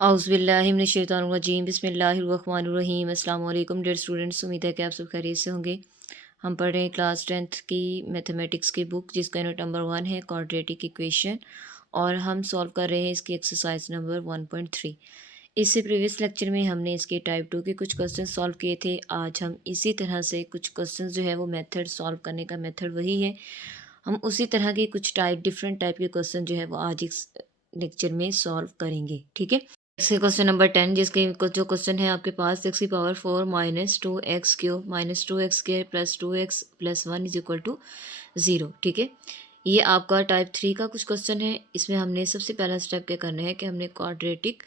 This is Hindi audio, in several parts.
औज़ुबिल्लाहिमिनश्शैतानिर्रजीम बिस्मिल्लाहिर्रहमानिर्रहीम अस्सलाम वालेकुम डियर स्टूडेंट्स। उम्मीद है कि आप सब खैरियत से होंगे। हम पढ़ रहे हैं क्लास 10th की मैथमेटिक्स की बुक जिसका यूनिट नंबर 1 है क्वाड्रेटिक इक्वेशन, और हम सॉल्व कर रहे हैं इसकी एक्सरसाइज नंबर 1.3। इससे प्रीवियस लेक्चर में हमने इसके टाइप 2 के कुछ क्वेश्चन सॉल्व किए थे। आज हम इसी तरह से कुछ क्वेश्चन जो है वो मेथड सॉल्व करने का मेथड वही है, हम उसी तरह के कुछ डिफरेंट टाइप के क्वेश्चन जो है वो आज इस लेक्चर में सॉल्व करेंगे। ठीक है, इसके क्वेश्चन नंबर 10 जिसके जो क्वेश्चन है आपके पास, एक्स की power 4 minus 2x³ minus 2x² plus 2x plus 1 is equal to 0। ठीक है, ये आपका टाइप 3 का कुछ क्वेश्चन है। इसमें हमने सबसे पहला स्टेप क्या करना है कि हमने क्वाड्रेटिक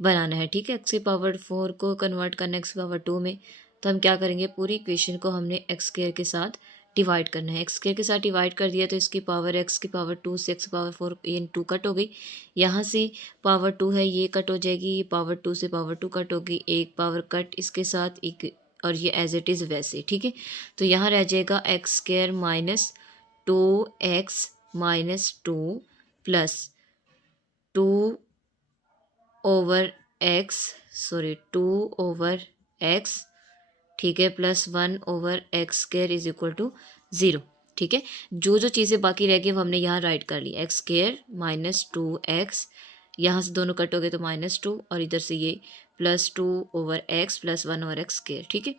बनाना है। ठीक है, एक्स की पावर 4 को कन्वर्ट करना है एक्स की पावर 2 में, तो हम क्या करेंगे, पूरी इक्वेशन को हमने x² के साथ डिवाइड करना है। x² के साथ डिवाइड कर दिया तो इसकी पावर x की पावर 2 से x की पावर 4 ये 2 कट हो गई, यहाँ से पावर 2 है ये कट हो जाएगी, ये पावर 2 से पावर 2 कट होगी, एक पावर कट इसके साथ एक, और ये एज इट इज़ वैसे। ठीक है, तो यहाँ रह जाएगा x² minus 2x minus 2 plus 2 over x, sorry 2 over x, ठीक है, plus 1 over x² is equal to 0। ठीक है, जो जो चीज़ें बाकी रह गई वो हमने यहाँ राइट कर ली, x² माइनस 2x, यहाँ से दोनों कट हो गए तो -2, और इधर से ये plus 2 over x plus 1 over x²। ठीक है,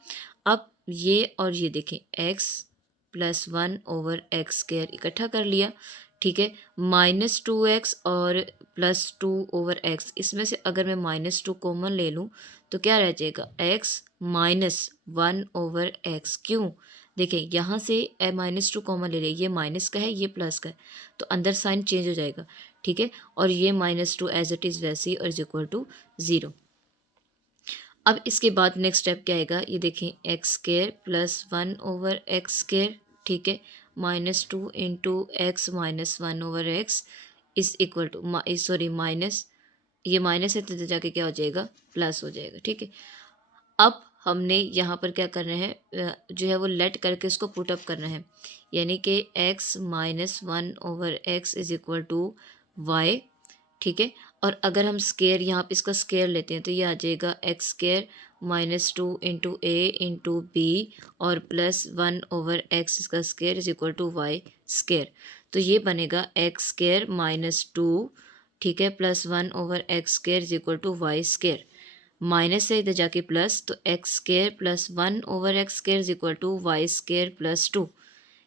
अब ये और ये देखें, x प्लस 1 ओवर x² इकट्ठा कर लिया। ठीक है, -2x और +2 ओवर x, इसमें से अगर मैं -2 कॉमन ले लूँ तो क्या रह जाएगा, x माइनस 1 ओवर x। क्यों, देखिए यहाँ से -2 कॉमन ले लिया, ये माइनस का है ये प्लस का है, तो अंदर साइन चेंज हो जाएगा। ठीक है, और ये -2 एज इट इज़ वैसे ही और इज इक्वल टू 0। अब इसके बाद नेक्स्ट स्टेप क्या आएगा, ये देखें, x² प्लस 1 ओवर x²। ठीक है, -2 into X minus 1 over x is equal to, sorry minus, ये माइनस है तो जाके क्या हो जाएगा, प्लस हो जाएगा। ठीक है, अब हमने यहाँ पर क्या करना है, जो है वो लेट करके इसको पुट अप करना है, यानी कि x minus 1 over x is equal to y। ठीक है, और अगर हम स्केयर यहाँ पे इसका स्केयर लेते हैं तो ये आ जाएगा x² minus 2 into A into B और प्लस 1 ओवर x इसका square is equal to Y square. तो ये बनेगा x² माइनस 2, ठीक है, plus 1 over x² is equal to Y square, minus से इधर जाके प्लस, तो x² plus 1 over x² is equal to Y square plus 2,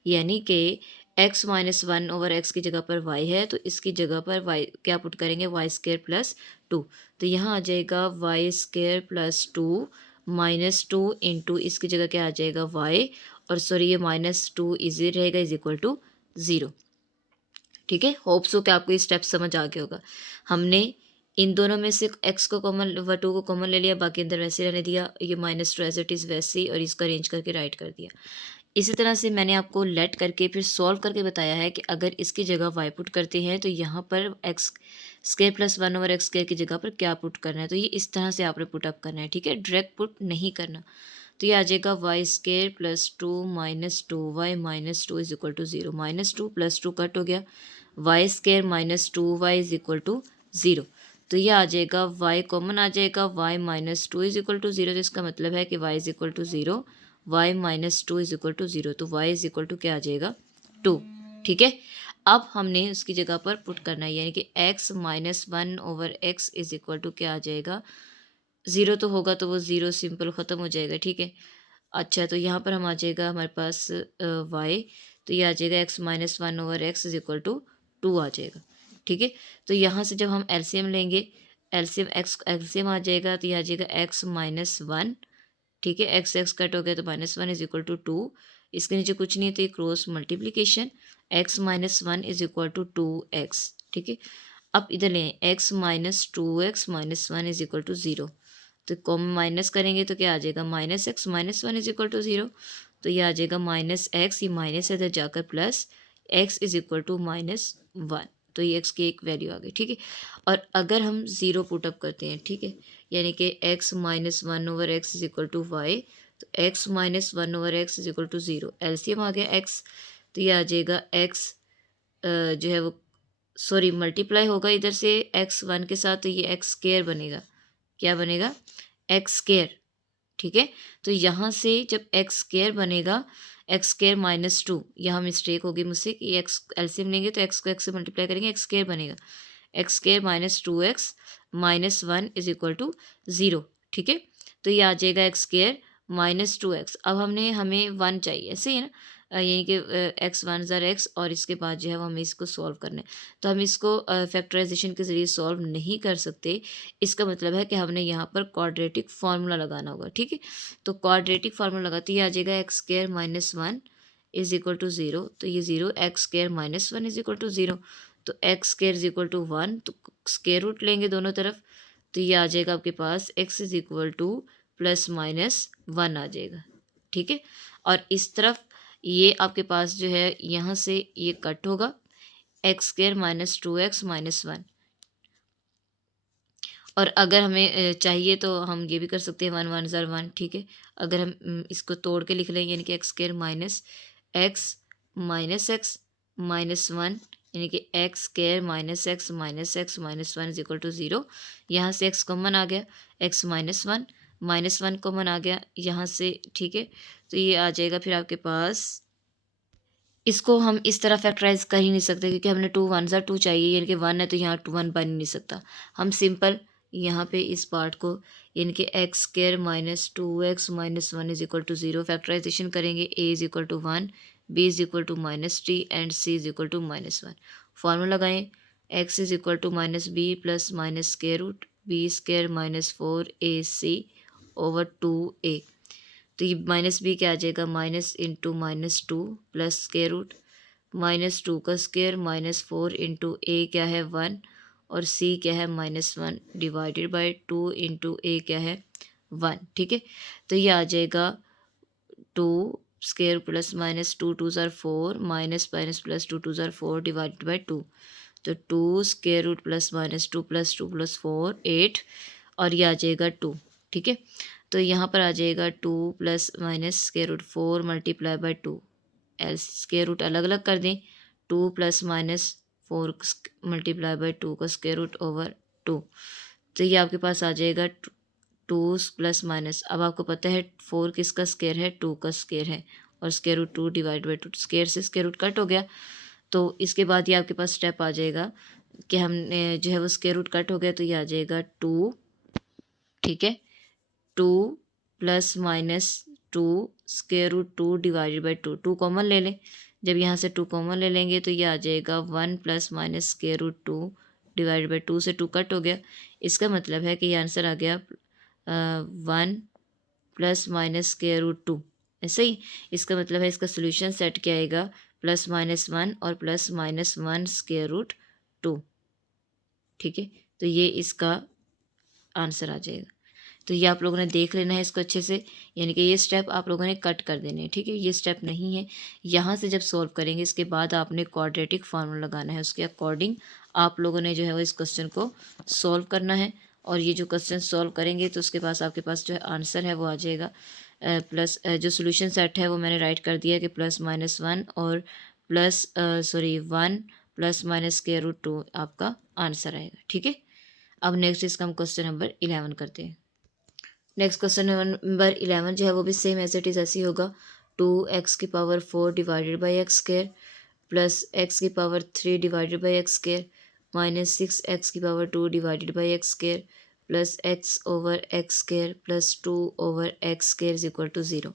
यानी कि x माइनस 1 ओवर x की जगह पर y है तो इसकी जगह पर y क्या पुट करेंगे, y² प्लस 2। तो यहाँ आ जाएगा y² प्लस 2 माइनस 2 इंटू इसकी जगह क्या आ जाएगा y, और सॉरी ये -2 इजी रहेगा इज इक्वल टू 0। ठीक है, होप सो कि आपको ये स्टेप समझ आ गया होगा। हमने इन दोनों में से x को कॉमन व 2 को कॉमन ले लिया, बाकी अंदर वैसे रहने दिया, ये -2 एज इट इज़ वैसे ही, और इसका अरेंज करके राइट कर दिया। इसी तरह से मैंने आपको लेट करके फिर सॉल्व करके बताया है कि अगर इसकी जगह y पुट करते हैं तो यहाँ पर x² प्लस 1 ओवर x² की जगह पर क्या पुट करना है, तो ये इस तरह से आपने पुट अप करना है। ठीक है, डायरेक्ट पुट नहीं करना। तो ये आ जाएगा y² plus 2 minus 2y minus 2 is equal to 0, -2 plus 2 cut हो गया, y² minus 2y is equal to 0। तो ये आ जाएगा y कॉमन आ जाएगा, y minus 2 is equal to 0, तो इसका मतलब है कि y is equal to 0, y minus 2 is equal to 0, तो y इज इक्वल टू क्या आ जाएगा, 2। ठीक है, अब हमने उसकी जगह पर पुट करना है, यानी कि x minus 1 over x is equal to क्या आ जाएगा, 0 तो होगा तो वो 0 सिंपल ख़त्म हो जाएगा। ठीक है, अच्छा तो यहाँ पर हम आ जाएगा हमारे पास y, तो ये आ जाएगा x minus 1 over x is equal to 2 आ जाएगा। ठीक है, तो यहाँ से जब हम एलसीएम लेंगे, एलसीएम आ जाएगा, तो ये आ जाएगा x माइनस 1। ठीक है, x कट हो गया तो -1 इज इक्वल टू 2, इसके नीचे कुछ नहीं है तो ये cross multiplication, x minus 1 is equal to 2x। ठीक है, अब इधर लें x minus 2x minus 1 is equal to 0, तो कॉम माइनस करेंगे तो क्या आ जाएगा, -x minus 1 is equal to 0, तो ये आ जाएगा -x, ये माइनस इधर जाकर plus x is equal to -1, तो ये x की एक वैल्यू आ गई। ठीक है, और अगर हम 0 पुटअप करते हैं, ठीक है, यानी कि x minus 1 over x is equal to Y, तो x minus 1 over x is equal to 0, LCM आ गया x, तो ये आ जाएगा x जो है वो सॉरी मल्टीप्लाई होगा इधर से एक्स वन के साथ, तो ये एक्स स्केयर बनेगा। क्या बनेगा? X square. ठीक है, तो यहाँ से जब एक्स स्केयर बनेगा, एक्स स्केयर माइनस टू, यहाँ मिस्टेक होगी मुझसे कि एक्स एलसीएम लेंगे तो एक्स को एक्स से मल्टीप्लाई करेंगे, एक्स स्केयर बनेगा। X square minus two x minus one is equal to zero. ठीक है, तो ये आ जाएगा x square minus two X. अब हमें वन चाहिए, ऐसे ही है ना, यानी कि एक्स वन ज़र एक्स, और इसके बाद जो है वो हमें इसको सॉल्व करना है। तो हम इसको फैक्टराइजेशन के ज़रिए सॉल्व नहीं कर सकते। इसका मतलब है कि हमने यहाँ पर क्वाड्रेटिक फार्मूला लगाना होगा। ठीक है, तो क्वाड्रेटिक फार्मूला लगाते ही आ जाएगा x square minus one is equal to zero, तो ये zero, x square minus one is equal to zero, तो x square is equal to one, तो स्केयर रूट लेंगे दोनों तरफ, तो ये आ जाएगा आपके पास x is equal to plus minus one आ जाएगा। ठीक है, और इस तरफ ये आपके पास जो है यहाँ से ये कट होगा, x square minus two x minus one. और अगर हमें चाहिए तो हम ये भी कर सकते हैं, वन वन ज़र वन। ठीक है, अगर हम इसको तोड़ के लिख लें, यानी कि x square X X minus one, यानी कि x square X minus one is equal to zero. यहाँ से एक्स कॉमन आ गया, एक्स माइनस वन कॉमन आ गया यहाँ से। ठीक है, तो ये आ जाएगा फिर आपके पास, इसको हम इस तरह फैक्टराइज कर ही नहीं सकते क्योंकि हमने टू वन ज़ा टू चाहिए, यानी कि वन है तो यहाँ टू वन बन ही नहीं सकता। हम सिंपल यहाँ पे इस पार्ट को, यानी कि x square minus two x minus one is equal to zero factorization करेंगे। A is equal to one, B is equal to minus T and C is equal to minus one. Formula लगाएं, x is equal to minus B plus minus square root B square minus four A C over two A. तो ये माइनस बी क्या आ जाएगा, minus into minus two plus square root minus two का square minus four into A क्या है वन, और सी क्या है minus one divided by two into A क्या है वन। ठीक है, तो ये आ जाएगा two square plus minus two two ज़ार four minus minus plus two ज़ार फोर डिवाइडेड बाई टू, तो two square root plus two plus four eight, और ये आ जाएगा टू। ठीक है, तो यहाँ पर आ जाएगा two plus minus square root four multiply by two, L square root अलग अलग कर दें, two plus minus four multiply by two का स्केयर रूट ओवर टू, तो ये आपके पास आ जाएगा टू प्लस माइनस। अब आपको पता है फोर किसका स्केयर है, टू का स्केयर है, और square root two divide by two, square से स्केयर रूट कट हो गया। तो इसके बाद ये आपके पास स्टेप आ जाएगा कि हमने जो है वो स्केयर रूट कट हो गया, तो ये आ जाएगा टू। ठीक है, two plus minus two square root two divided by two, two common ले लें। जब यहाँ से टू कॉमन ले लेंगे तो ये आ जाएगा one plus minus square root two divided by two, से टू कट हो गया। इसका मतलब है कि ये आंसर आ गया one plus minus square root two. ऐसे ही इसका मतलब है इसका सोल्यूशन सेट क्या आएगा, प्लस माइनस वन और plus minus one square root two. ठीक है, तो ये इसका आंसर आ जाएगा। तो ये आप लोगों ने देख लेना है इसको अच्छे से, यानी कि ये स्टेप आप लोगों ने कट कर देने हैं। ठीक है, ये स्टेप नहीं है। यहाँ से जब सॉल्व करेंगे इसके बाद आपने क्वाड्रेटिक फार्मूला लगाना है, उसके अकॉर्डिंग आप लोगों ने जो है वो इस क्वेश्चन को सॉल्व करना है। और ये जो क्वेश्चन सॉल्व करेंगे तो उसके पास आपके पास जो है आंसर है वो आ जाएगा प्लस जो सोल्यूशन सेट है वो मैंने राइट कर दिया कि प्लस माइनस वन और plus sorry one plus minus square root two आपका आंसर आएगा। ठीक है, अब नेक्स्ट इसका हम क्वेश्चन नंबर 11 करते हैं। नेक्स्ट क्वेश्चन नंबर 11 जो है वो भी सेम एज इट इज़ ऐसी होगा, टू एक्स की power four divided by x square plus x की power three divided by x square minus six x की power two divided by x square plus x over x square plus two over x square is equal to zero.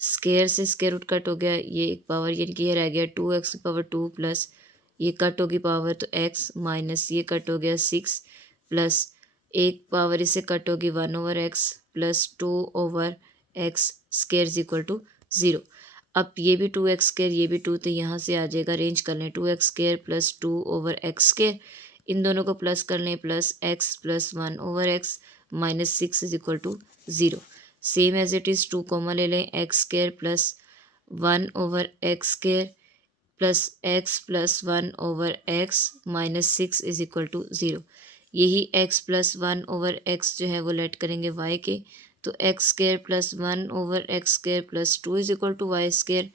Square से स्केयर रूट कट हो गया, ये एक पावर यानी कि ये रह गया टू एक्स की पावर टू प्लस ये कट होगी पावर तो एक्स माइनस ये कट हो गया सिक्स प्लस एक पावर इससे कट होगी one over X plus two over x square is equal to zero. अब ये भी टू एक्स स्केयर ये भी टू, तो यहाँ से आ जाएगा, रेंज कर लें, two x square plus two over x square, इन दोनों को प्लस कर लें, plus x plus one over x minus six is equal to zero. Same as it is two common ले लें, x square plus one over x square plus one over x minus six is equal to zero. यही x plus one over x जो है वो लेट करेंगे वाई के, तो x square plus one over x square plus two is equal to Y square,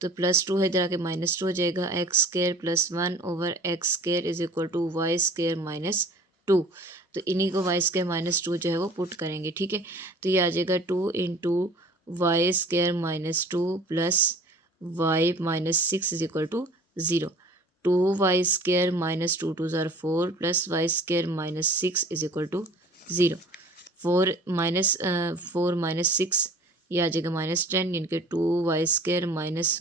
तो +2 है, इधर आके -2 हो जाएगा। x² + 1 over x² is equal to y² -2। तो इन्हीं को y² -2 जो है वो पुट करेंगे, ठीक है। तो ये आ जाएगा 2 into y² -2 plus y -6 is equal to 0। 2y² -2 2 ज़ार 4 plus y² -6 is equal to 0। 4 -6 ये आ जाएगा -10, यानी कि 2y²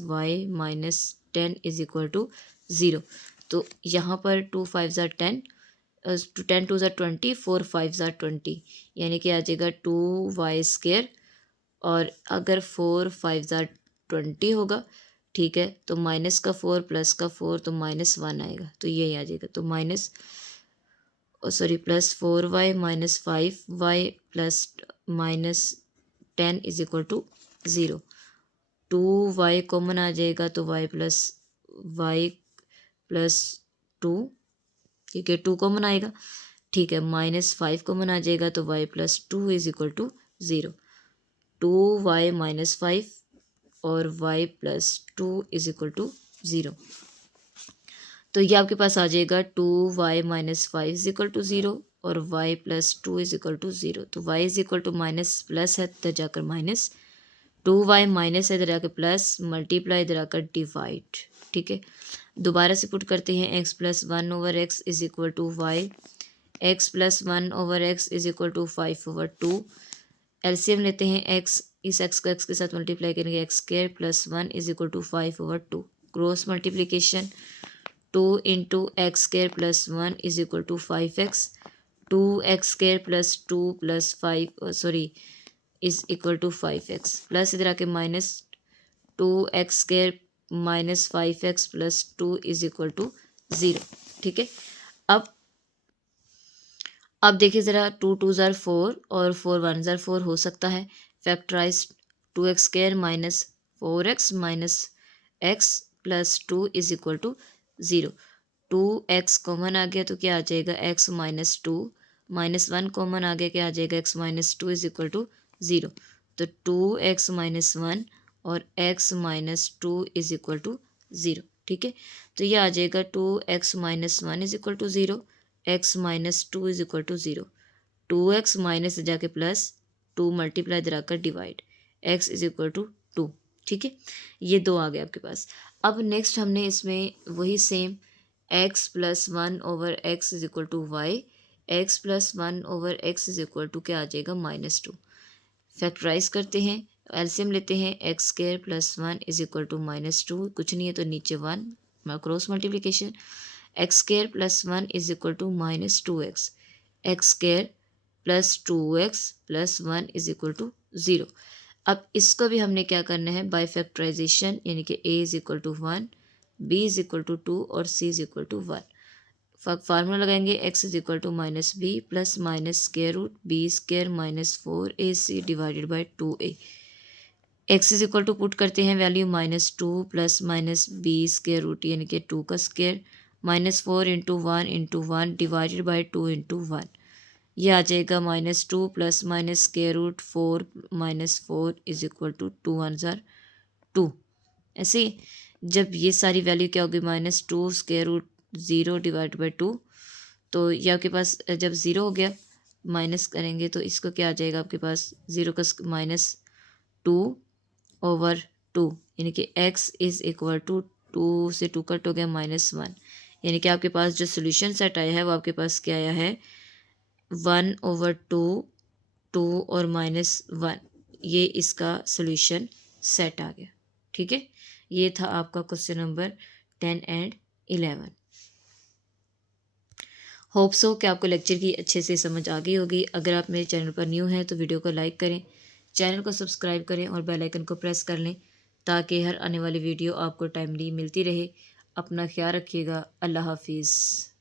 -y -10 is equal to 0। तो यहाँ पर 2 5 ज़ार 10, 10 2 ज़ार 20, 4 5 ज़ार 20, यानी कि आ जाएगा 2y² और अगर 4 5 ज़ार 20 होगा, ठीक है, तो माइनस का 4 प्लस का 4 तो -1 आएगा, तो यही आ जाएगा। तो +4y -5y plus -10 is equal to 0। 2y common आ जाएगा, तो y प्लस 2, ठीक है, 2 कॉमन आएगा, ठीक है। -5 कॉमन आ जाएगा, तो y + 2 is equal to 0। 2y -5 और y + 2 इज इक्वल टू 0। तो ये आपके पास आ जाएगा 2y -5 इज इक्वल टू 0 और y + 2 इज इक्वल टू 0। तो y is equal to minus plus है, इधर जाकर माइनस, 2y माइनस है, इधर जाकर प्लस, मल्टीप्लाई, इधर आकर डिवाइड, ठीक है। दोबारा से पुट करते हैं, x + 1 over x is equal to y, x + 1 over x is equal to 5/2। LCM लेते हैं, x इस x को x के साथ मल्टीप्लाई करेंगे, x² + 1 is equal to 5/2। Cross multiplication, 2 into x² + 1 is equal to 5x, 2x² + 2 + 5 is equal to 5x, plus इधर आके minus 2x² - 5x + 2 is equal to 0, ठीक है। अब देखिए ज़रा, 2 2 ज़ार 4 और 4 1 ज़ार 4 हो सकता है। Factorize 2x² - 4x - x + 2 is equal to 0। 2x common आ गया, तो क्या आ जाएगा, x - 2, -1 कॉमन आ गया, क्या आ जाएगा, x - 2 इज इक्वल टू 0। तो 2x - 1 और x - 2 इज इक्वल टू 0, ठीक है। तो ये आ जाएगा 2x - 1 is equal to 0, x - 2 is equal to 0। 2x minus जाके प्लस, 2 मल्टीप्लाई इधर आकर divide, x is equal to 2, ठीक है। ये 2 आ गए आपके पास। अब नेक्स्ट हमने इसमें वही same x + 1 over x is equal to y, x + 1 over x is equal to क्या आ जाएगा, -2। फैक्टराइज करते हैं, एलसीएम लेते हैं, x² + 1 इज इक्वल टू -2, कुछ नहीं है तो नीचे 1, cross multiplication, x² + 1 is equal to -2x, x² + 2x + 1 is equal to 0। अब इसको भी हमने क्या करना है, बाय फैक्टराइजेशन, यानी कि a is equal to 1, b is equal to 2 और c is equal to 1। Formula लगाएंगे, x is equal to -b plus -√b² - 4ac divided by 2a। x is equal to put करते हैं वैल्यू, -2 प्लस -b² यानी कि 2 का square, -4 into 1 into 1 divided by 2 into 1। ये आ जाएगा -2 प्लस -√4 - 4 इज इक्वल टू 2 1 ज़ार 2। ऐसे जब ये सारी वैल्यू क्या होगी, -2 √0 डिवाइड बाई 2, तो ये आपके पास जब 0 हो गया, माइनस करेंगे तो इसको क्या आ जाएगा आपके पास, 0 का -2/2, यानी कि x इज़ इक्वल टू 2 से 2 कट हो गया, -1, यानी कि आपके पास जो सोल्यूशन सेट आया है वो आपके पास क्या आया है, 1/2, 2 और -1, ये इसका सोल्यूशन सेट आ गया, ठीक है। ये था आपका question number 10 and 11। Hope so कि आपको लेक्चर की अच्छे से समझ आ गई होगी। अगर आप मेरे चैनल पर न्यू हैं तो वीडियो को लाइक करें, चैनल को सब्सक्राइब करें और बेल आइकन को प्रेस कर लें, ताकि हर आने वाली वीडियो आपको टाइमली मिलती रहे। अपना ख्याल रखिएगा। अल्लाह हाफिज़।